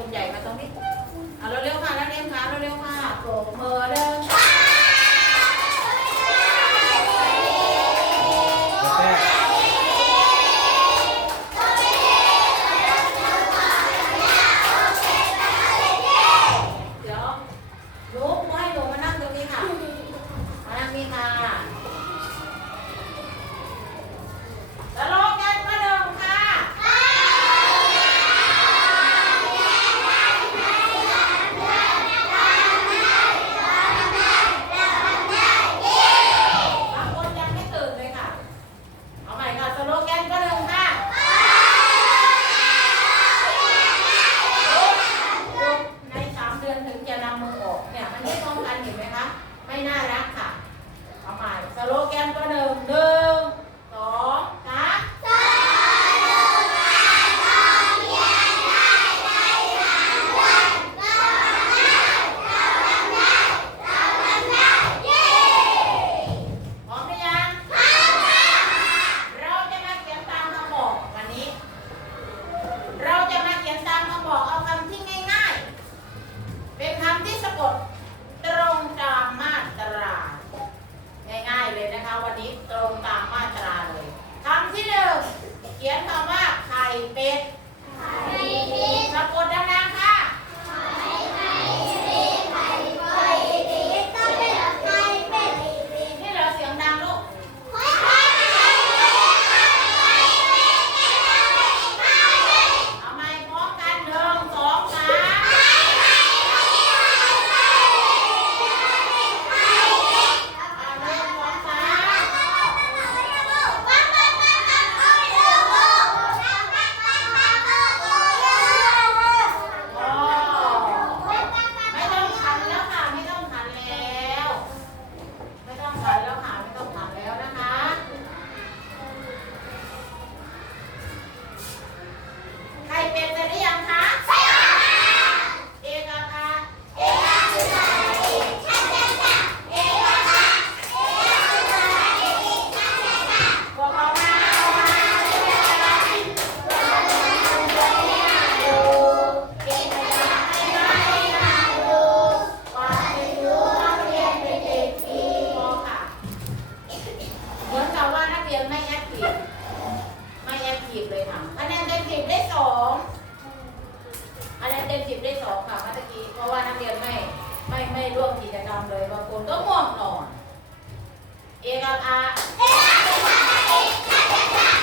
คนใหญ่มาตรงนี้ เอาเร็วๆค่ะนักเร็ยนคะเร็วๆค่ะปรบมือเร็ ไม่ร่วมกิจกรรมเลยบางคนก็ง่วงนอน เอกอเอกอาเอกอา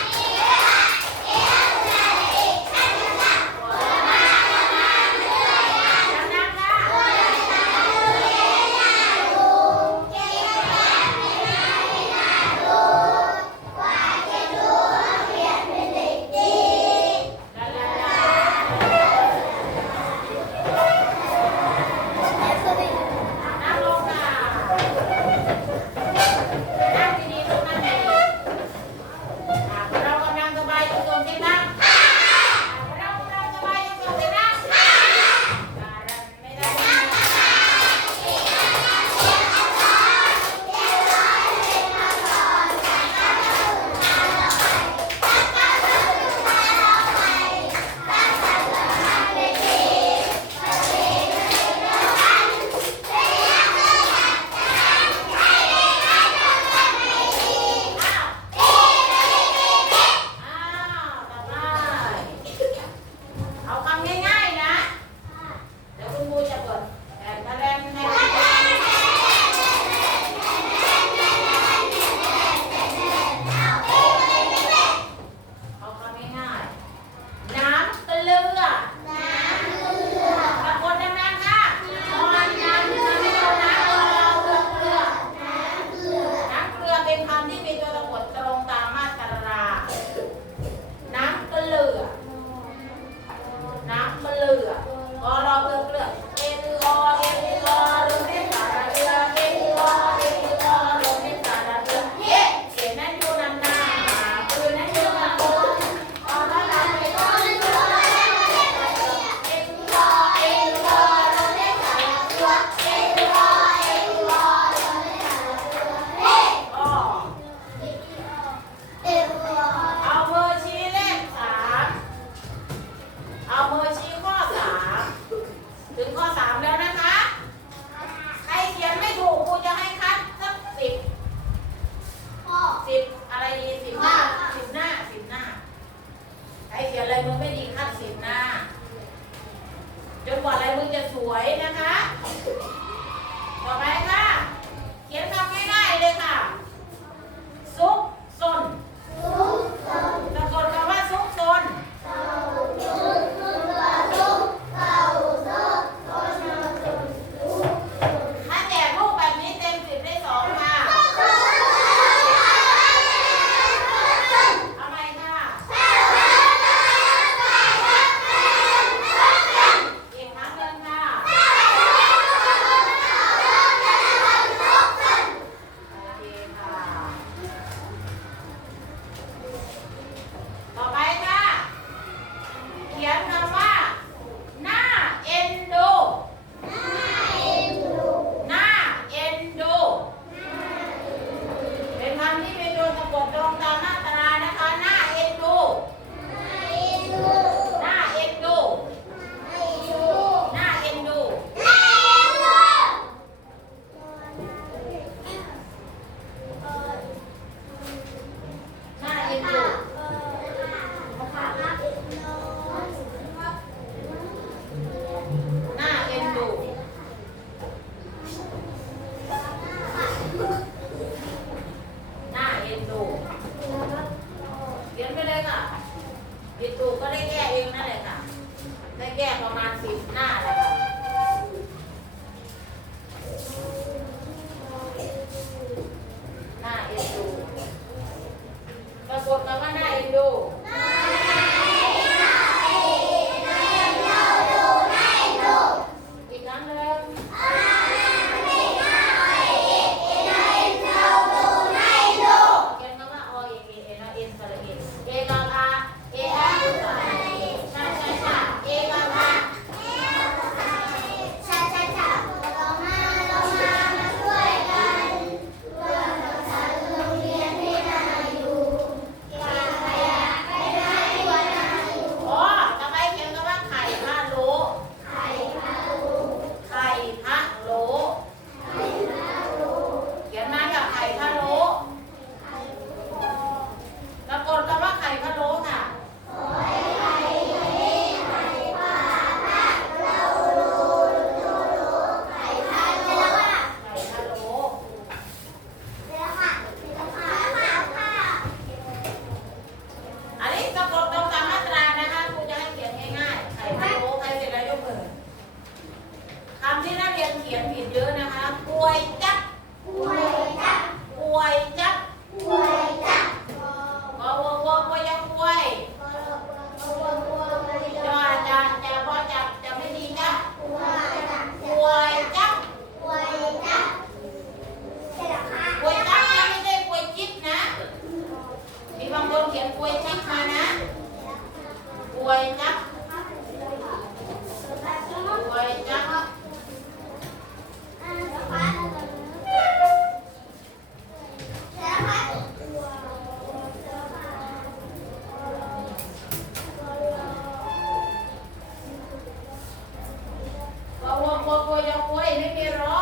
กลัวยกวยไม่มีรอ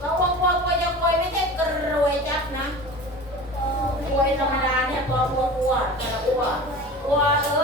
เราวงกลัวยกวยไม่ใช่กรวยจักนะกรวยธรรมดาเนี่ยกลัวกลัวกลัวกวัวเออ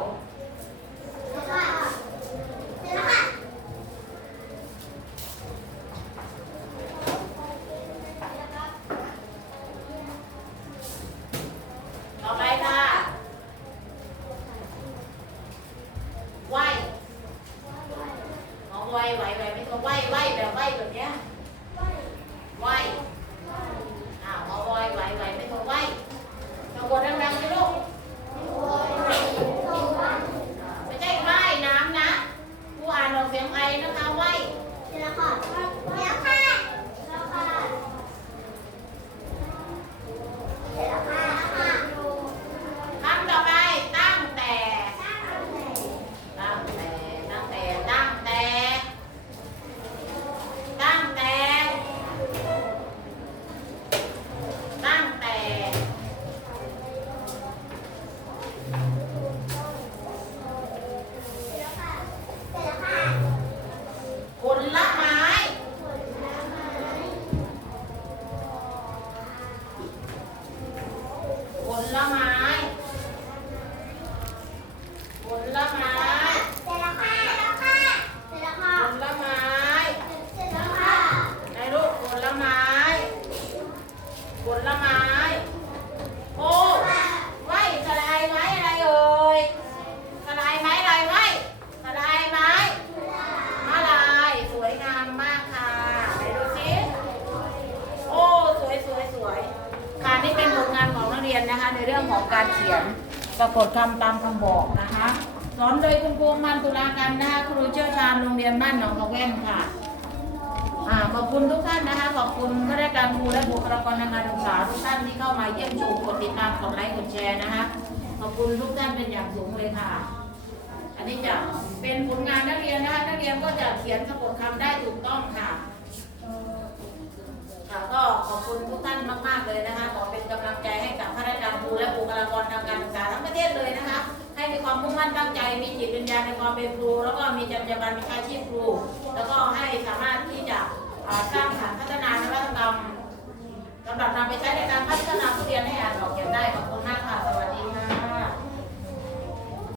well ผลไม้ผลไม้ไหนลูกผลไม้ผลไม้โอ้ไวสลายไม้อะไรเอ่ยสลายไม้อะไรไหวสลายไม้มะลายสวยงามมากค่ะไหนดูสิโอ้สวยสวยสวยค่ะนี่เป็นผลงานของนักเรียนนะคะ ในเรื่องของการเขียน สะกดคำตามคำบอกนะคะ สอนโดยคุณครูมันตุลาการนะคะครูเชี่ยวชาญโรงเรียนบ้านหนองกระแว่นค่ะอ่าขอบคุณทุกท่านนะคะ ขอบคุณข้าราชการครูและบุคลากรทางการศึกษาทุกท่านที่เข้ามาเยี่ยมชมกดติดตามกดไลค์กดแชร์นะคะ ขอบคุณทุกท่านเป็นอย่างสูงเลยค่ะ อันนี้จะเป็นผลงานนักเรียนนะคะนักเรียนก็จะเขียนสะกดคำได้ถูกต้องค่ะค่ะก็ขอบคุณทุกท่านมาก ๆ เลยนะคะ ความมุ่งมั่นตั้งใจ มีจิตวิญญาณในความเป็นครู แล้วก็มีจรรยาบรรณวิชาชีพครู แล้วก็ให้สามารถที่จะสร้างฐานพัฒนานวัตกรรมสำหรับนำไปใช้ในการพัฒนาผู้เรียนให้อ่านออกเขียนได้